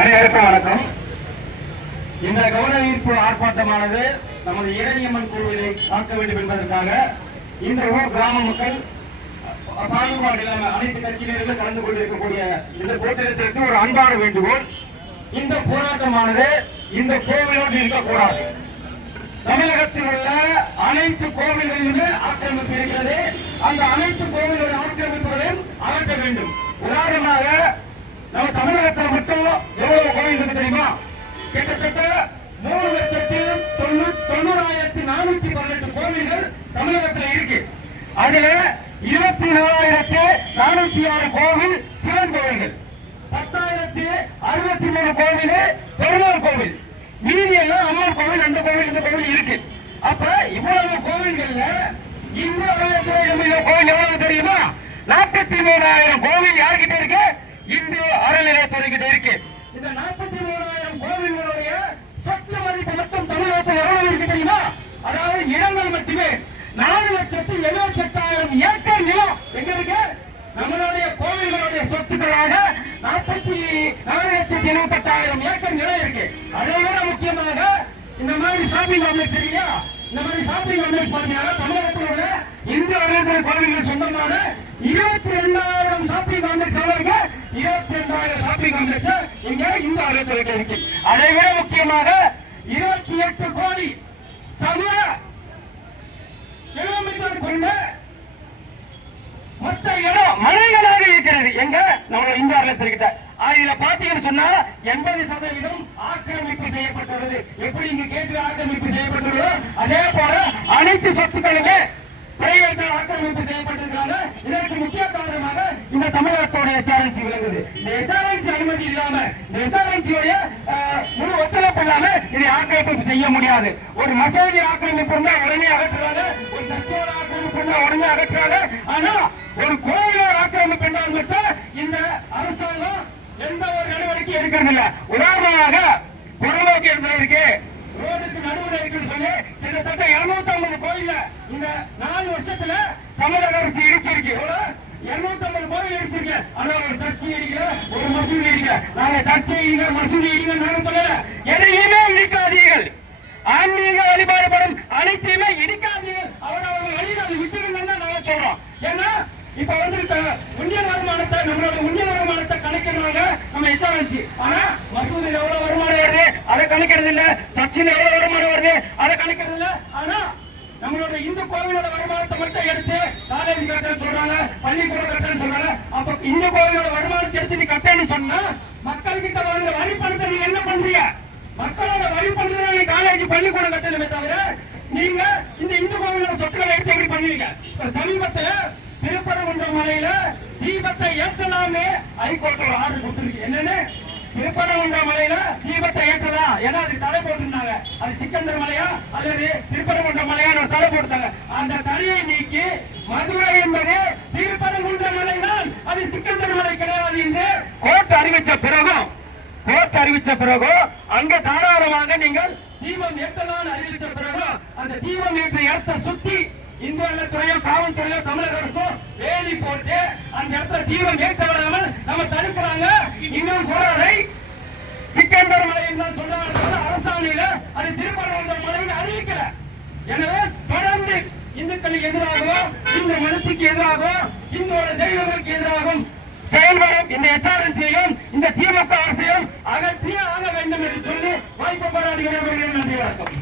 அனைவருக்கும் வணக்கம். இந்த கவன ஈர்ப்பு ஆர்ப்பாட்டமானது நமது இரணியம்மன் கோவிலை காக்க வேண்டும் என்பதற்காக இந்த ஊர் கிராம மக்கள் பாகுபாடு இல்லாமல் அனைத்து கட்சியிலிருந்து கலந்து கொண்டிருக்கக்கூடிய இந்த கூட்டத்திற்கு ஒரு அன்பான வேண்டுகோள். இந்த போராட்டமானது இந்த கோவிலோடு இருக்கக்கூடாது. தமிழகத்தில் உள்ள அனைத்து கோவில்களிலுமே ஆக்கிரமிப்பு இருக்கிறது. அந்த அனைத்து கோவில்களுடைய ஆக்கிரமிப்புகளையும் அகற்ற வேண்டும். உதாரணமாக நம்ம தமிழகத்தில் மட்டும் எவ்வளவு கோவில் இருக்கு தெரியுமா? கிட்டத்தட்ட 3,90,418 கோவில்கள் தமிழகத்தில் இருக்கு. அதுல 24,406 கோவில் சிவன் கோவில்கள், 10,063 கோவில் பெருமாள் கோவில், மீதி எல்லாம் அம்மன் கோவில், அந்த கோவில் இந்த கோவில் இருக்கு. அப்ப இவ்வளவு கோவில்கள்ல இந்து அறநிலையத்துறை கோவில் எவ்வளவு தெரியுமா? 43,000 கோவில் யார்கிட்ட இருக்கு? இந்து அறநிலையத்துறை கிட்ட இருக்கு. இந்த 43,000 கோவில்களுடைய சொத்து மதிப்பு மொத்தம் தமிழகத்தில் எவ்வளவு இருக்கு தெரியுமா? அதாவது நிலங்கள் மட்டுமே 4,78,000 ஏக்கர் நிலம் எங்க இருக்கு? நம்மளுடைய கோவில்களுடைய சொத்துக்களாக 44,78,000 ஏக்கர் நிலம் இருக்கு. அதை விட முக்கியமாக இந்த மாதிரி ஷாப்பிங் காம்ப்ளெக்ஸ் இல்லையா? இந்த மாதிரி ஷாப்பிங் காம்ப்ளெக்ஸ் பார்த்தீங்கன்னா தமிழகத்தில் உள்ள இந்து அறநிலையத்துறை கோவில்கள் சொந்தமான 22,000 ஷாப்பிங் காம்ப்ளெக்ஸ் இருக்கு. 22,000 ஷாப்பிங் காம்ப்ளெக்ஸ் இங்க இந்து அறநிலையத்துறை இருக்கு. அதை விட முக்கியமாக 28 கோடி சதுர கிலோமீட்டர் கொண்ட மொத்த இடம் மலைகளாக இருக்கிறது. எங்க நம்ம இந்து அறநிலையத்துறை. இதுல பாத்தீங்கன்னு சொன்னா 80% ஆக்கிரமிப்பு செய்யப்பட்டுள்ளது. எப்படி இங்க கேட்டு ஆக்கிரமிப்பு செய்யப்பட்டுள்ளதோ அதே போல அனைத்து சொத்துக்களுமே பிரைவேட் ஆக்கிரமிப்பு செய்யப்பட்டிருக்கிறாங்க. இதற்கு முக்கிய காரணமாக இந்த தமிழகத்துடைய எச்ஆர்என்சி விளங்குது. இந்த எச்ஆர்என்சி அனுமதி இல்லாம, இந்த எச்ஆர்என்சியுடைய முழு ஒத்துழைப்பு இல்லாம இதை ஆக்கிரமிப்பு செய்ய முடியாது. ஒரு மசூதி ஆக்கிரமிப்பு இருந்தா உடனே அகற்றுறாங்க, ஒரு சர்ச்சோட ஆக்கிரமிப்பு இருந்தா உடனே அகற்றுறாங்க. ஆனா ஒரு கோயிலோட ஆக்கிரமிப்பு என்றால் மட்டும் இந்த அரசாங்கம் எந்த ஒரு நடவடிக்கை எடுக்கிறது இல்ல. உதாரணமாக புறம்போக்கு இடத்துல இருக்கு, ரோடுக்கு நடுவில் இருக்குன்னு சொல்லி கிட்டத்தட்ட 250 கோயில இந்த 4 வருஷத்துல தமிழக அரசு இடிச்சிருக்கு. 250 கோயில் இடிச்சிருக்கு. ஆனா ஒரு சர்ச்சை இடிக்கல, ஒரு மசூதி இடிக்கல. நாங்க சர்ச்சை இடிங்க, மசூதி இடிங்க நானும் சொல்லல. எதையுமே இடிக்காதீர்கள். ஆன்மீக வழிபாடுபடும் அனைத்தையுமே இடிக்காதீர்கள். அவர்கள் வழியில் அதை விட்டுருங்கன்னு நாங்க சொல்றோம். ஏன்னா இப்ப வந்து ஒன்றிய வருமானத்தை, நம்மளோட ஒன்றிய வருமானத்தை கணக்கிறாங்க நம்ம எச்ஆர்என்சி. ஆனா மசூதியில் எவ்வளவு வருமானம் வருது அதை கணக்கிறது இல்ல, சர்ச்சில் எவ்வளவு வருமானம் வருது அதை கணக்கிறது இல்ல. ஆனா நம்மளோட இந்து கோவிலோட வருமானத்தை மட்டும் எடுத்து காலேஜ் கட்டணம் சொல்றாங்க, பள்ளிக்கூட கட்டணம் சொல்றாங்க. அப்ப இந்து கோவிலோட வருமானத்தை எடுத்து நீ கட்டணம் சொன்னா மக்கள் கிட்ட வாங்க வரி பணத்தை நீங்க என்ன பண்றீங்க? மக்களோட வரி பண்றீங்க காலேஜ் பள்ளிக்கூட கட்டணமே தவிர நீங்க இந்த இந்து கோவிலோட சொத்துக்களை எடுத்து எப்படி பண்ணுவீங்க? சமீபத்துல திருப்பரங்குன்றம் மலையில தீபத்தை ஏற்றலாமே ஹைகோர்ட்ல ஆர்டர் கொடுத்திருக்கு. என்னன்னு? திருப்பரங்குன்றம் மலையில தீபத்தை ஏற்றலாம், ஏன்னா அதுக்கு தடை போட்டிருந்தாங்க. அது சிக்கந்தர் மலையா அல்லது திருப்பரங்குன்றம் மலையா தடை போட்டாங்க. அந்த தடையை நீக்கி மதுரை என்பது திருப்பரங்குன்றம் மலை தான், அது சிக்கந்தர் மலை கிடையாது என்று கோர்ட் அறிவிச்ச பிறகு அங்க தாராளமாக நீங்கள் தீபம் ஏற்றலாம் அறிவிச்ச பிறகு அந்த தீபம் ஏற்ற இடத்தை சுத்தி இந்து அறநிலையத்துறையோ காவல்துறையோ தமிழக அரசோ வேலி போட்டு அந்த இடத்துல தீபம் ஏற்ற வராமல் நம்ம தடுக்கிறாங்க. இன்னும் போராடை சிக்கந்தர் மலை என்று சொல்றாங்க. அரசாணையில அது திருப்பரங்குன்றம் மலைன்னு அறிவிக்கல. எனவே தொடர்ந்து இந்துக்களுக்கு எதிராகவும் இந்த மதத்துக்கு எதிராகவும் இந்தோட தெய்வங்களுக்கு எதிராகவும் செயல்படும் இந்த எச்ஆர்என்சியையும் இந்த திமுக அரசையும் அகற்றியே ஆக வேண்டும் என்று சொல்லி வாய்ப்பு போராடுகிறவர்கள். நன்றி, வணக்கம்.